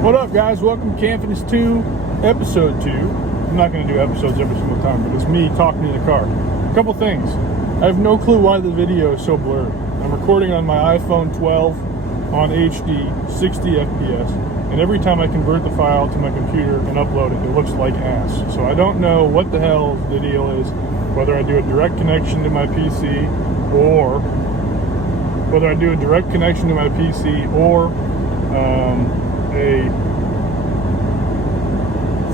What up, guys? Welcome to Campiness 2, Episode 2. I'm not going to do episodes every single time, but it's me talking in the car. A couple things. I have no clue why the video is so blurry. I'm recording on my iPhone 12 on HD, 60 FPS, and every time I convert the file to my computer and upload it, it looks like ass. So I don't know what the hell the deal is, whether I do a direct connection to my PC or a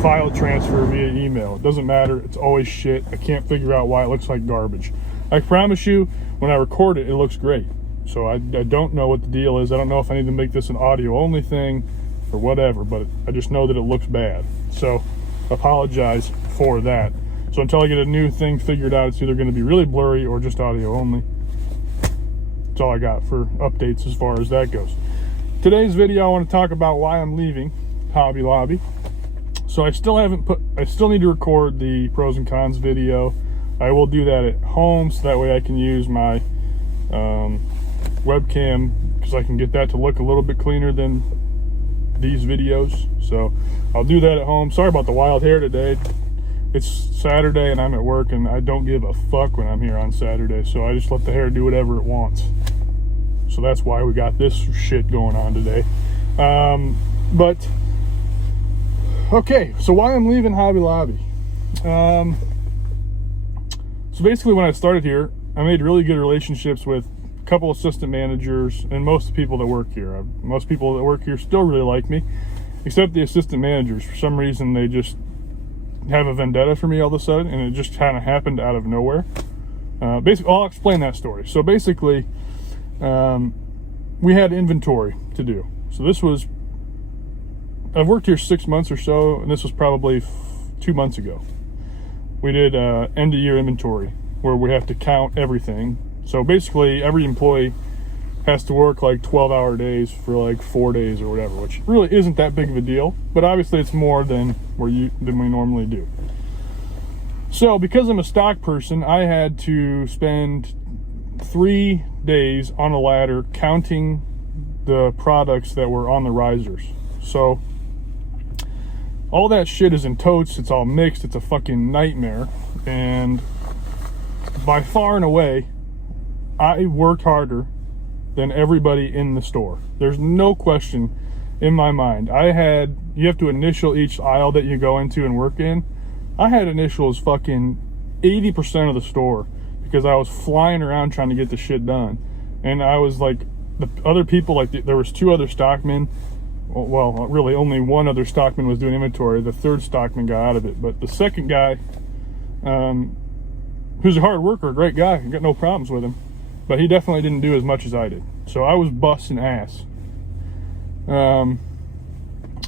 file transfer via email. It doesn't matter. It's always shit. I can't figure out why it looks like garbage. I promise you, when I record it, it looks great. So I don't know what the deal is. I don't know if I need to make this an audio only thing or whatever, but I just know that it looks bad. So apologize for that. So until I get a new thing figured out, it's either going to be really blurry or just audio only. That's all I got for updates as far as that goes. Today's video, I want to talk about why I'm leaving Hobby Lobby. So I still need to record the pros and cons video. I will do that at home, so that way I can use my webcam, because I can get that to look a little bit cleaner than these videos. So I'll do that at home. Sorry about the wild hair today. It's Saturday and I'm at work, and I don't give a fuck when I'm here on Saturday, so I just let the hair do whatever it wants. So that's why we got this shit going on today. Okay, so why I'm leaving Hobby Lobby. So basically when I started here, I made really good relationships with a couple assistant managers and most of the people that work here. Most people that work here still really like me, except the assistant managers. For some reason, they just have a vendetta for me all of a sudden, and it just kind of happened out of nowhere. Basically, I'll explain that story. So basically, we had inventory to do. So I've worked here 6 months or so, and this was probably 2 months ago. We did end of year inventory where we have to count everything. So basically every employee has to work like 12-hour days for like 4 days or whatever, which really isn't that big of a deal, but obviously it's more than we normally do. So because I'm a stock person, I had to spend 3 days on a ladder counting the products that were on the risers. So all that shit is in totes, it's all mixed, it's a fucking nightmare. And by far and away, I worked harder than everybody in the store. There's no question in my mind. You have to initial each aisle that you go into and work in. I had initials fucking 80% of the store because I was flying around trying to get the shit done. And I was like, the other people, there was 2 other stockmen. Well, really only one other stockman was doing inventory. The third stockman got out of it. But the second guy, who's a hard worker, a great guy, I got no problems with him, but he definitely didn't do as much as I did. So I was busting ass. And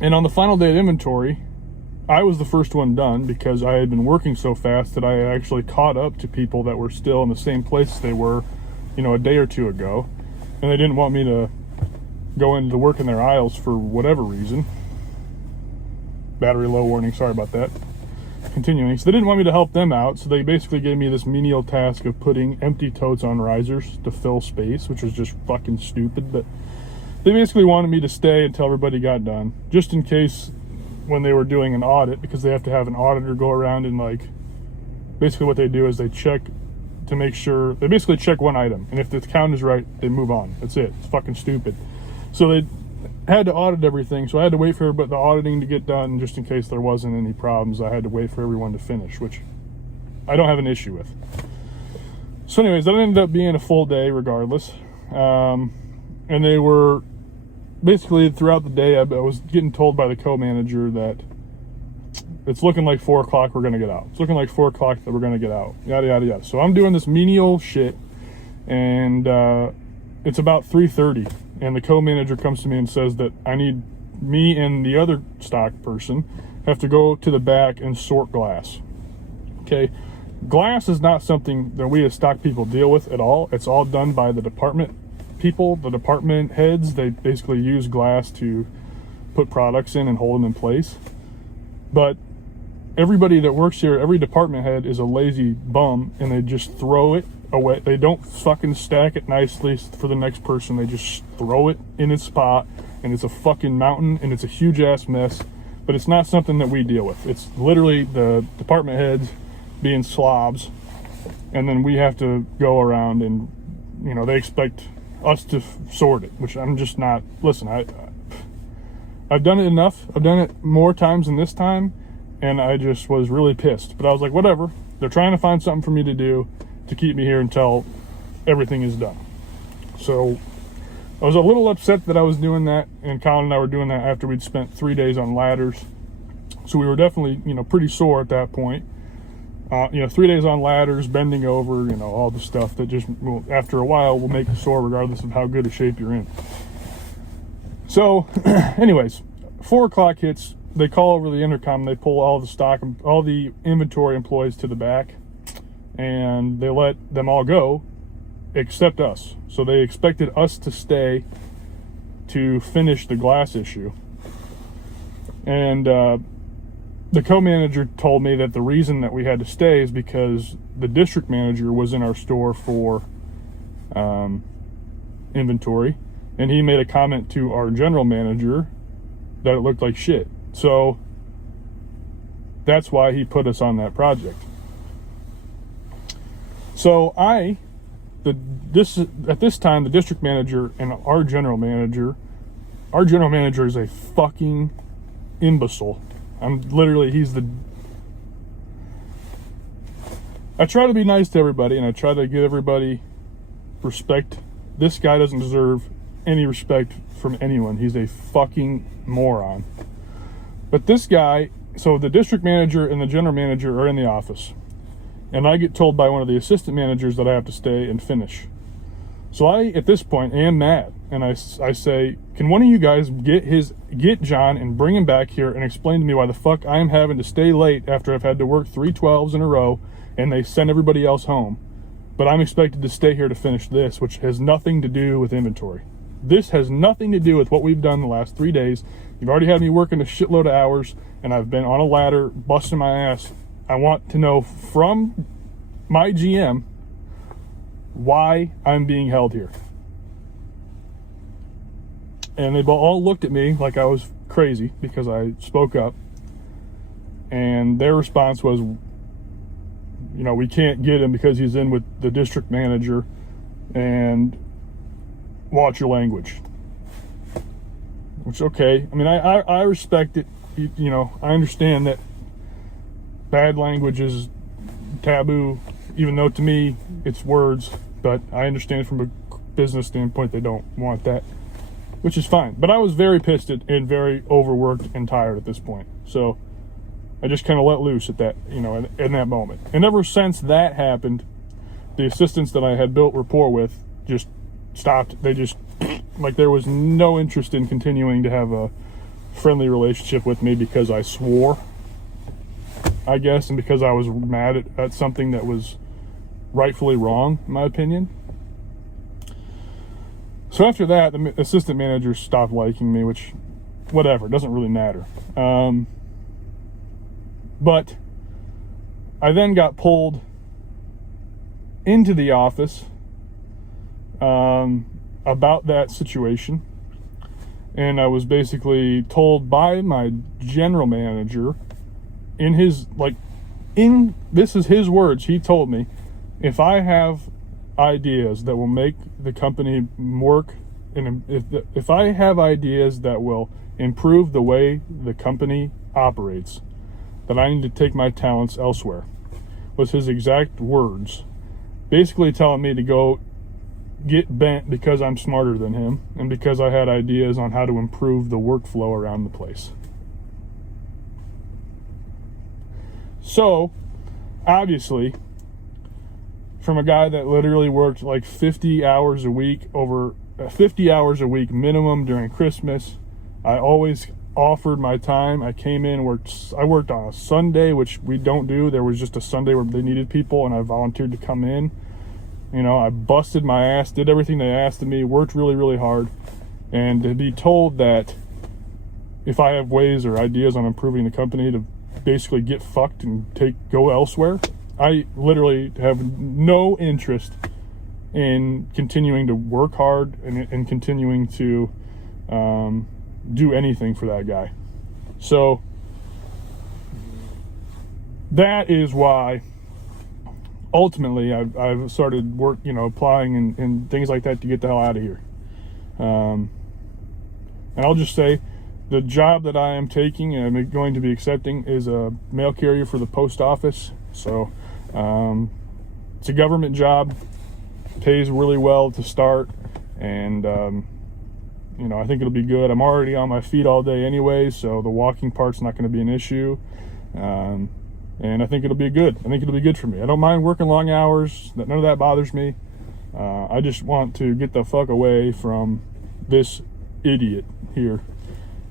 on the final day of inventory, I was the first one done because I had been working so fast that I had actually caught up to people that were still in the same place they were, a day or 2 ago. And they didn't want me to go into work in their aisles for whatever reason. Battery low warning, sorry about that. Continuing, so they didn't want me to help them out, so they basically gave me this menial task of putting empty totes on risers to fill space, which was just fucking stupid. But they basically wanted me to stay until everybody got done, just in case when they were doing an audit, because they have to have an auditor go around and basically what they do is they check to make sure, they basically check one item, and if the count is right, they move on. That's it. It's fucking stupid. So they had to audit everything, so I had to wait for the auditing to get done, just in case there wasn't any problems. I had to wait for everyone to finish, which I don't have an issue with. So anyways, that ended up being a full day regardless. And they were basically, throughout the day, I was getting told by the co-manager that it's looking like 4 o'clock we're going to get out. It's looking like 4 o'clock that we're going to get out. Yada, yada, yada. So I'm doing this menial shit, and it's about 3:30. And the co-manager comes to me and says that me and the other stock person have to go to the back and sort glass. Okay, glass is not something that we as stock people deal with at all. It's all done by the department people, the department heads. They basically use glass to put products in and hold them in place. But everybody that works here, every department head is a lazy bum, and they just throw it away. They don't fucking stack it nicely for the next person. They just throw it in its spot, and it's a fucking mountain, and it's a huge ass mess. But it's not something that we deal with. It's literally the department heads being slobs, and then we have to go around and, you know, they expect us to sort it, which I'm just not. Listen, I've done it enough. I've done it more times than this time, and I just was really pissed. But I was like, whatever. They're trying to find something for me to do to keep me here until everything is done. So I was a little upset that I was doing that, and Colin and I were doing that after we'd spent 3 days on ladders. So we were definitely, you know, pretty sore at that point. 3 days on ladders, bending over, you know, all the stuff that just, will, after a while, will make you sore regardless of how good a shape you're in. So, anyways, 4 o'clock hits. They call over the intercom. They pull all the stock, all the inventory employees to the back, and they let them all go, except us. So they expected us to stay to finish the glass issue. And the co-manager told me that the reason that we had to stay is because the district manager was in our store for inventory, and he made a comment to our general manager that it looked like shit. So that's why he put us on that project. So at this time, the district manager and our general manager is a fucking imbecile. I try to be nice to everybody, and I try to give everybody respect. This guy doesn't deserve any respect from anyone. He's a fucking moron. But this guy, so the district manager and the general manager are in the office, and I get told by one of the assistant managers that I have to stay and finish. So I, at this point, am mad, and I say, can one of you guys get John and bring him back here and explain to me why the fuck I am having to stay late after I've had to work 3 12s in a row and they send everybody else home, but I'm expected to stay here to finish this, which has nothing to do with inventory. This has nothing to do with what we've done the last 3 days. You've already had me working a shitload of hours, and I've been on a ladder busting my ass. I want to know from my GM why I'm being held here. And they all looked at me like I was crazy because I spoke up. And their response was, you know, we can't get him because he's in with the district manager, and watch your language. Which, okay. I mean, I respect it. You know, I understand that bad language is taboo, even though to me it's words, but I understand from a business standpoint they don't want that, which is fine. But I was very pissed and very overworked and tired at this point. So I just kind of let loose at that, you know, in that moment. And ever since that happened, the assistants that I had built rapport with just stopped. They just, like, there was no interest in continuing to have a friendly relationship with me because I swore, I guess, and because I was mad at something that was rightfully wrong, in my opinion. So after that, the assistant manager stopped liking me, which, whatever, it doesn't really matter. But I then got pulled into the office about that situation, and I was basically told by my general manager this is his words, he told me, if I have ideas that will make the company work, and if I have ideas that will improve the way the company operates, that I need to take my talents elsewhere, was his exact words. Basically telling me to go get bent because I'm smarter than him and because I had ideas on how to improve the workflow around the place. So, obviously, from a guy that literally worked like 50 hours a week, over 50 hours a week minimum during Christmas, I always offered my time. I came in, I worked on a Sunday, which we don't do. There was just a Sunday where they needed people, and I volunteered to come in. You know, I busted my ass, did everything they asked of me, worked really, really hard. And to be told that if I have ways or ideas on improving the company, to basically get fucked and go elsewhere, I literally have no interest in continuing to work hard and continuing to do anything for that guy. So that is why ultimately I've started applying and things like that to get the hell out of here. And I'll just say, the job that I am taking and I'm going to be accepting is a mail carrier for the post office. So it's a government job, pays really well to start, and I think it'll be good. I'm already on my feet all day anyway, so the walking part's not going to be an issue. And I think it'll be good. I think it'll be good for me. I don't mind working long hours. None of that bothers me. I just want to get the fuck away from this idiot here.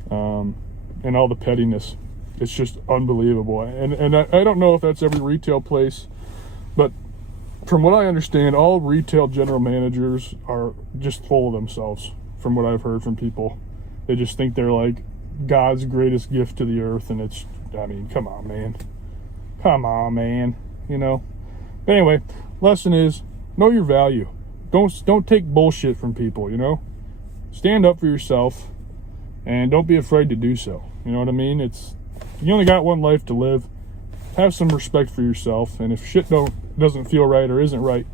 And all the pettiness. It's just unbelievable. And I don't know if that's every retail place, but from what I understand, all retail general managers are just full of themselves, from what I've heard from people. They just think they're like God's greatest gift to the earth, and come on, man. Anyway, lesson is, know your value. Don't take bullshit from people, Stand up for yourself. And don't be afraid to do so. You know what I mean? You only got one life to live. Have some respect for yourself. And if shit doesn't feel right or isn't right,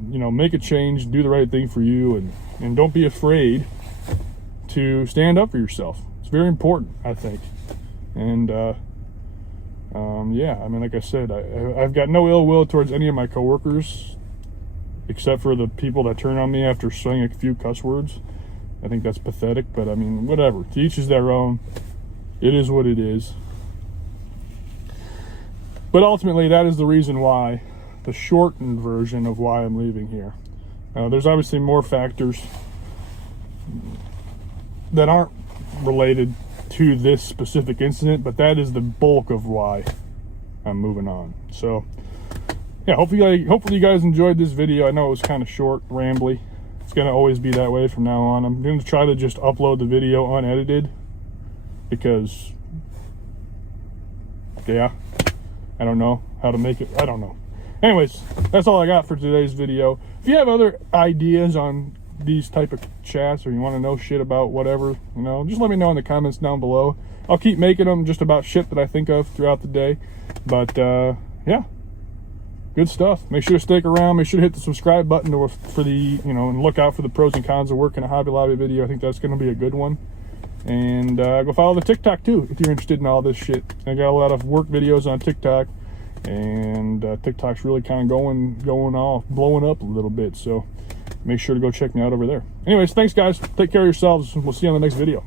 make a change, do the right thing for you, and don't be afraid to stand up for yourself. It's very important, I think. And like I said, I've got no ill will towards any of my coworkers, except for the people that turn on me after saying a few cuss words. I think that's pathetic, but whatever. To each is their own. It is what it is. But ultimately, that is the reason why, the shortened version of why I'm leaving here. There's obviously more factors that aren't related to this specific incident, but that is the bulk of why I'm moving on. So, yeah, hopefully you guys enjoyed this video. I know it was kind of short, rambly. It's going to always be that way from now on. I'm going to try to just upload the video unedited because, I don't know how to make it. I don't know. Anyways, that's all I got for today's video. If you have other ideas on these type of chats, or you want to know shit about whatever, just let me know in the comments down below. I'll keep making them just about shit that I think of throughout the day. But, yeah. Good stuff. Make sure to stick around. Make sure to hit the subscribe button for the, and look out for the pros and cons of working a Hobby Lobby video. I think that's going to be a good one. And go follow the TikTok too if you're interested in all this shit. I got a lot of work videos on TikTok, and TikTok's really kind of going off, blowing up a little bit. So make sure to go check me out over there. Anyways, thanks guys. Take care of yourselves. We'll see you on the next video.